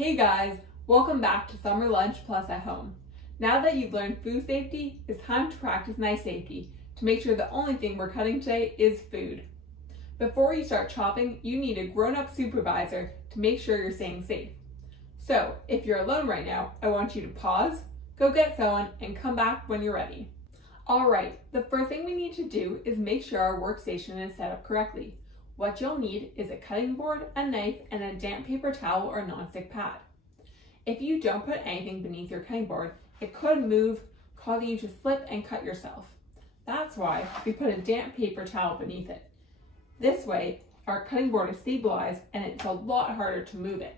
Hey guys, welcome back to Summer Lunch Plus at Home. Now that you've learned food safety, it's time to practice knife safety to make sure the only thing we're cutting today is food. Before you start chopping, you need a grown-up supervisor to make sure you're staying safe. So, if you're alone right now, I want you to pause, go get someone, and come back when you're ready. Alright, the first thing we need to do is make sure our workstation is set up correctly. What you'll need is a cutting board, a knife, and a damp paper towel or non-stick pad. If you don't put anything beneath your cutting board, it could move, causing you to slip and cut yourself. That's why we put a damp paper towel beneath it. This way, our cutting board is stabilized and it's a lot harder to move it,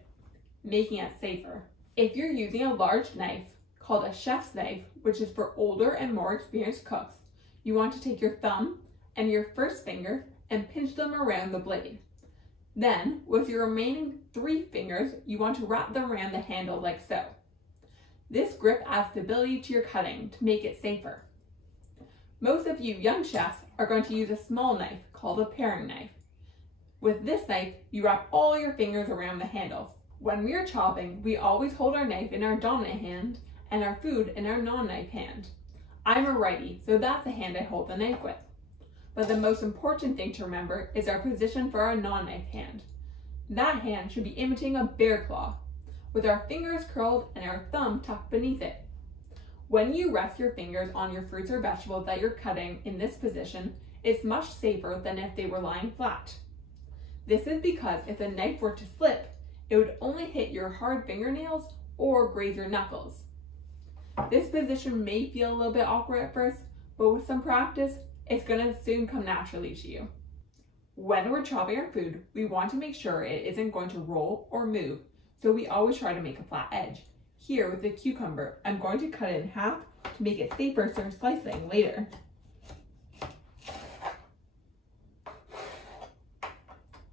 making it safer. If you're using a large knife, called a chef's knife, which is for older and more experienced cooks, you want to take your thumb and your first finger and pinch them around the blade. Then, with your remaining 3 fingers, you want to wrap them around the handle like so. This grip adds stability to your cutting to make it safer. Most of you young chefs are going to use a small knife called a paring knife. With this knife, you wrap all your fingers around the handle. When we are chopping, we always hold our knife in our dominant hand and our food in our non-knife hand. I'm a righty, so that's the hand I hold the knife with. But the most important thing to remember is our position for our non-knife hand. That hand should be imitating a bear claw, with our fingers curled and our thumb tucked beneath it. When you rest your fingers on your fruits or vegetables that you're cutting in this position, it's much safer than if they were lying flat. This is because if the knife were to slip, it would only hit your hard fingernails or graze your knuckles. This position may feel a little bit awkward at first, but with some practice, it's going to soon come naturally to you. When we're chopping our food, we want to make sure it isn't going to roll or move, so we always try to make a flat edge. Here with the cucumber, I'm going to cut it in half to make it safer for slicing later.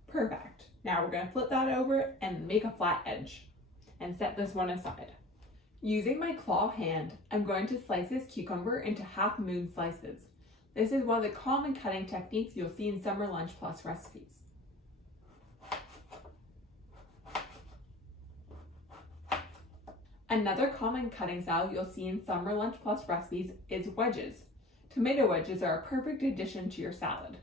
Perfect. Now we're going to flip that over and make a flat edge and set this one aside. Using my claw hand, I'm going to slice this cucumber into half moon slices. This is one of the common cutting techniques you'll see in Summer Lunch Plus recipes. Another common cutting style you'll see in Summer Lunch Plus recipes is wedges. Tomato wedges are a perfect addition to your salad.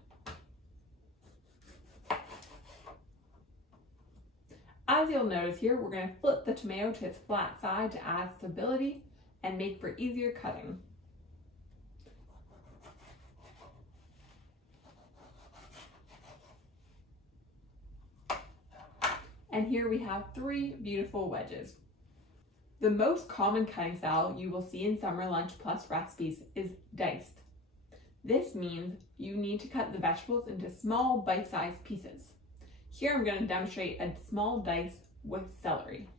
As you'll notice here, we're going to flip the tomato to its flat side to add stability and make for easier cutting. And here we have 3 beautiful wedges. The most common cutting style you will see in Summer Lunch Plus recipes is diced. This means you need to cut the vegetables into small bite-sized pieces. Here I'm going to demonstrate a small dice with celery.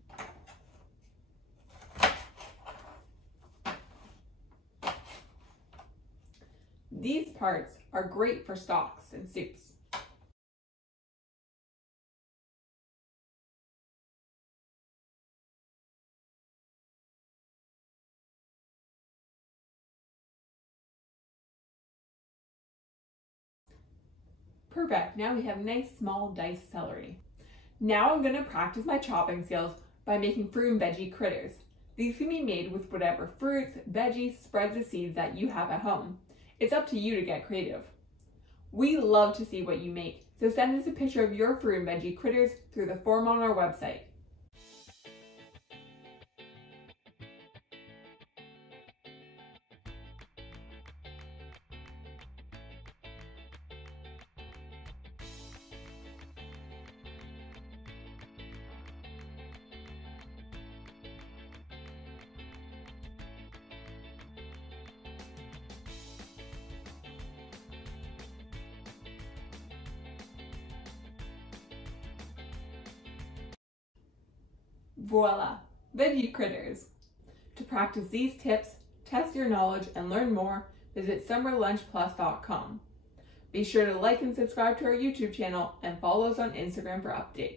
These parts are great for stocks and soups. Perfect, now we have nice small diced celery. Now I'm going to practice my chopping skills by making fruit and veggie critters. These can be made with whatever fruits, veggies, spreads, and seeds that you have at home. It's up to you to get creative. We love to see what you make, so send us a picture of your fruit and veggie critters through the form on our website. Voila! Veggie critters! To practice these tips, test your knowledge, and learn more, visit summerlunchplus.com. Be sure to like and subscribe to our YouTube channel and follow us on Instagram for updates.